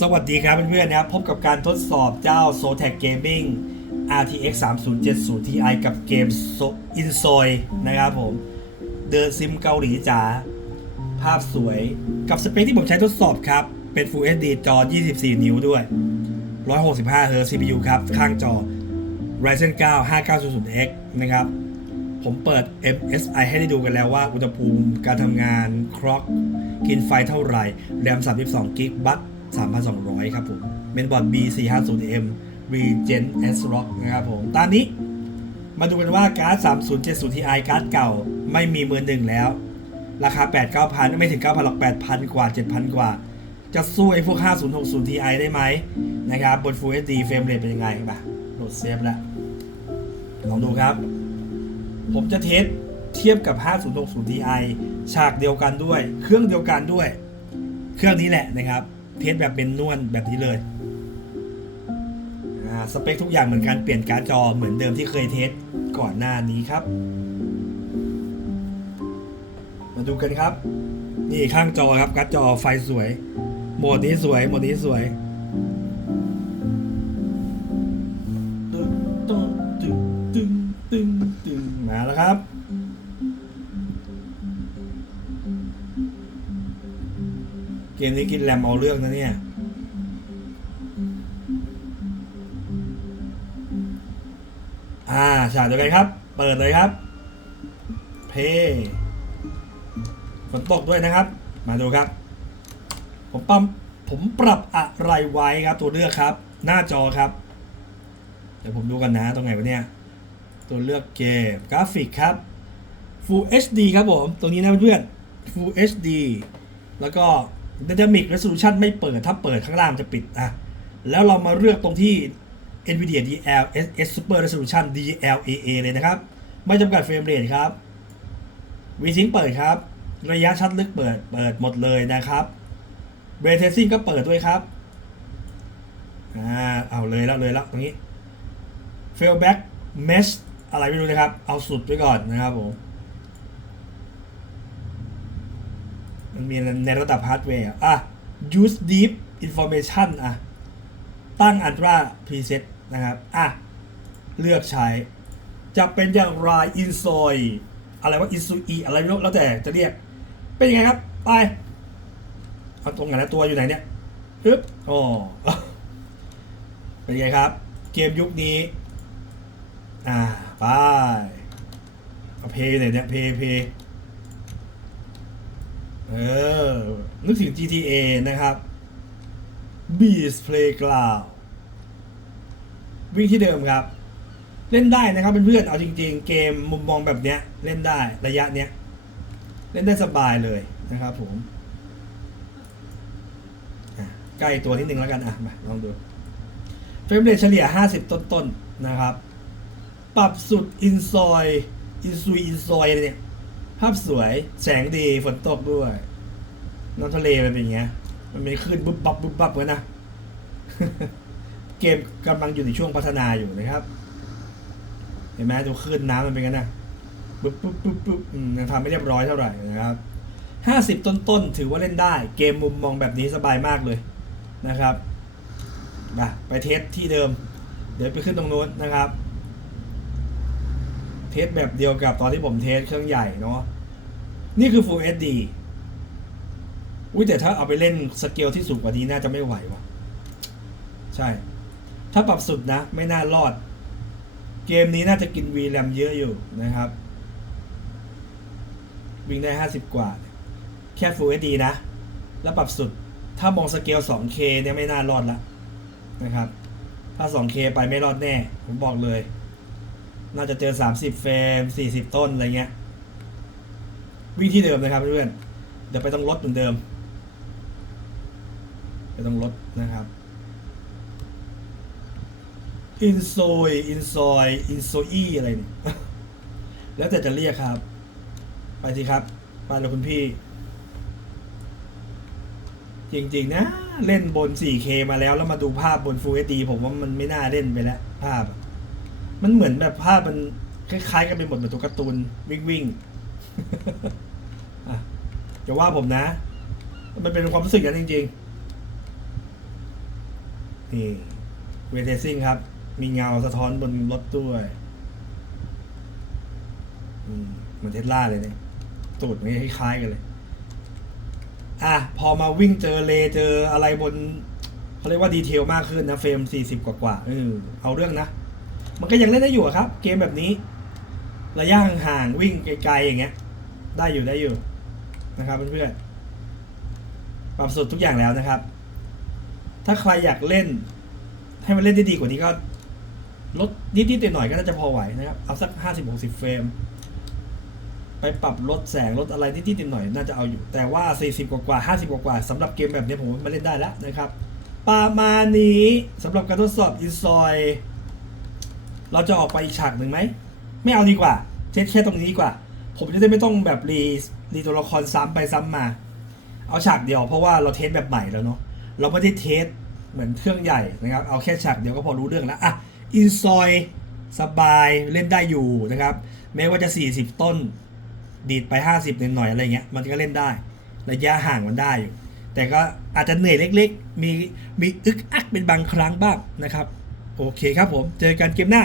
สวัสดีครับเพื่อนๆนะครับพบกับการทดสอบเจ้า s o t e c Gaming RTX 3070 Ti กับเกม Insoy นะครับผม The Sim เกาหลีจ๋าภาพสวยกับสเปคที่ผมใช้ทดสอบครับ เป็น Full HD จอ 24 นิ้วด้วย 165 Hz CPU ครับ ข้างจอ Ryzen 9 5900X นะครับ ผมเปิด MSI ให้ได้ดูกันแล้วว่า อุณหภูมิการทำงานคล็อกกินไฟเท่าไหร่แรม32กิกบัต 3,200 ครับผมเมนบอร์ด B450M Regen S Rock นะครับผมตอนนี้มาดูกันว่าการ์ด 3070 Ti การ์ดเก่าไม่มีมือหนึ่งแล้ว ราคา 8 9,000 ไม่ถึง 9,000 หรอก 8,000 กว่า 7,000 กว่า จะสู้ไอ้พวก 5060 Ti ได้ไหมนะครับ บน Full HD เฟรมเรทเป็นยังไงมาโหลดเซฟแล้ว ลองดูครับ ผมจะเทสเทียบกับ 5060 Ti ฉากเดียวกันด้วย เครื่องเดียวกันด้วย เครื่องนี้แหละนะครับ เทสแบบเป็นนวลแบบนี้เลยอ่าสเปคทุกอย่างเหมือนกันเปลี่ยนการ์ดจอเหมือนเดิมที่เคยเทสก่อนหน้านี้ครับ มาดูกันครับ นี่ข้างจอครับการ์ดจอไฟสวย โหมดนี้สวย โหมดนี้สวยตึงตึงตึงตึงตึงมาแล้วครับ เกมนี้กินแรมเอาเรื่องนะเนี่ย อ่าฉากเดียวกันครับ เปิดเลยครับ เพฝนตกด้วยนะครับ มาดูครับ ผมปั๊มผมปรับอะไรไว้ครับ ตัวเลือกครับ หน้าจอครับ เดี๋ยวผมดูกันนะ ตรงไหนวะเนี่ย ตัวเลือกเกมกราฟิกครับ Full HD ครับผม ตรงนี้นะเพื่อน Full HD แล้วก็ Dynamic Resolution ไม่เปิด ถ้าเปิดข้างล่างจะปิดอะแล้วเรามาเลือกตรงที่ NVIDIA DLSS Super Resolution DLAA เลยนะครับ ไม่จำกัดเฟรมเรทครับ VSync เปิดครับ ระยะชัดลึกเปิด เปิดหมดเลยนะครับ Ray Tracing ก็เปิดด้วยครับ อ่า เอาเลยแล้วเลยแล้วตรงนี้ Failback Mesh อะไรไม่รู้นะครับ เอาสุดไว้ก่อนนะครับผม มีในระดับฮาร์ดแวร์อะ use deep information อะ ตั้ง Ultra Preset นะครับ อะ เลือกใช้ จะเป็นอย่างไร Insoi อะไรว่า Insui อะไรไม่รู้แล้วแต่จะเรียก เป็นยังไงครับ ไป เอาตรงไหนนะตัวอยู่ไหนเนี่ยฮึบโอ้เป็นยังไงครับ เกมยุคนี้ อ่า ไปเอาเพย์ไหนเนี่ยเพย์เพย์ เออ นึกถึง GTA นะครับ Beast Playground วิ่งที่เดิมครับ เล่นได้นะครับเเพื่อนๆเอาจริง ๆ เกมมุมมองแบบเนี้ย เล่นได้ระยะเนี้ย เล่นได้สบายเลยนะครับผมใกล้ตัวนิดนึงแล้วกัน อะ มา ลองดู เฟรมเรทเฉลี่ย 50 ต้นๆนะครับ ปรับสุด อินซอย อินซุย อินซอยเนี่ย ภาพสวย แสงดี ฝนตกด้วย น้ำทะเลมันเป็นอย่างเงี้ย มันไม่ขึ้นบุบบับบุบบับเลยนะ เกมกำลังอยู่ในช่วงพัฒนาอยู่นะครับ เห็นไหมดูขึ้นน้ำมันเป็นกันนะปุ๊บปุ๊บปุ๊บปุ๊บยังทำไม่เรียบร้อยเท่าไหร่นะครับห้าสิบต้นๆ ถือว่าเล่นได้ เกมมุมมองแบบนี้สบายมากเลยนะครับ ไปเทสที่เดิม เดี๋ยวไปขึ้นตรงนู้นนะครับ สแบบเดียวกับตอนที่ผมเทสเครื่องใหญ่เนาะนี่คือ Full HD อุ้ยแต่ถ้าเอาไปเล่นสเกลที่สูงกว่านี้น่าจะไม่ไหววะใช่ ถ้าปรับสุดนะ ไม่น่ารอด เกมนี้น่าจะกิน VRAM เยอะอยู่นะครับ วิ่งได้ 50 กว่า แค่ Full HD นะ แล้วปรับสุด ถ้ามองสเกล 2K เนี่ยไม่น่ารอดละนะครับ ถ้า 2K ไปไม่รอดแน่ ผมบอกเลย น่าจะเจอ 30 เฟรม 40 ต้น อะไรเงี้ย วิ่งที่เดิมนะครับเพื่อนเดี๋ยวไปต้องลดเหมือนเดิม ไปต้องลดนะครับอินโซยอินซอยอินโซอีอะไรเนี่ยแล้วแต่จะเรียกครับ ไปสิครับ ไปเลยคุณพี่ จริงๆนะ เล่นบน 4K มาแล้วแล้วมาดูภาพบน Full HD ผมว่ามันไม่น่าเล่นไปแล้ว ภาพ มันเหมือนแบบภาพมันคล้ายๆกันเป็นบทเหมือนตัวการ์ตูนวิ่งวิ่งๆอะจะว่าผมนะ มันเป็นความรู้สึกอย่างนั้นจริงๆ นี่เวทเทซิ่งครับ มีเงาสะท้อนบนรถด้วยมเหมือนเทสลาเลยเนี่ยตูดมันคล้ายๆกันเลย อะ พอมาวิ่งเจอเลเจออะไรบน เขาเรียกว่าดีเทลมากขึ้นนะ เฟรม40กว่ากว่าๆเออเอาเรื่องนะ มันก็ยังเล่นได้อยู่ครับ เกมแบบนี้ ระยะห่างๆวิ่งไกลๆอย่างเงี้ย ได้อยู่ได้อยู่นะครับเพื่อนๆปรับสุดทุกอย่างแล้วนะครับ ถ้าใครอยากเล่น ให้มันเล่นได้ดีกว่านี้ก็ลดนิดๆหน่อยๆก็น่าจะพอไหวนะครับเอาสัก50-60เฟรมไปปรับลดแสงลดอะไรนิดๆหน่อยๆน่าจะเอาอยู่ แต่ว่า 40 กว่าๆ50 กว่าๆสำหรับเกมแบบนี้ผมมาเล่นได้แล้วนะครับประมาณนี้สำหรับการทดสอบอินซอย เราจะออกไปอีกฉากหนึ่งไหม ไม่เอาดีกว่าเทสแค่ตรงนี้ดีกว่า ผมจะได้ไม่ต้องแบบรีรีตัวละครซ้ำไปซ้ำมา เอาฉากเดียวเพราะว่าเราเทสแบบใหม่แล้วเนาะเราไม่ได้เทสเหมือนเครื่องใหญ่นะครับ เอาแค่ฉากเดียวก็พอรู้เรื่องแล้วอะอินซอยสบายเล่นได้อยู่นะครับ แม้ว่าจะ 40 ต้น ดีดไป 50หน่อยอะไรเงี้ยมันก็เล่นได้ระยะห่างมันได้อยู่ แต่ก็อาจจะเหนื่อยเล็ก ๆ มีมีอึกอักเป็นบางครั้งบ้างนะครับ โอเคครับผม เจอกันเกมหน้า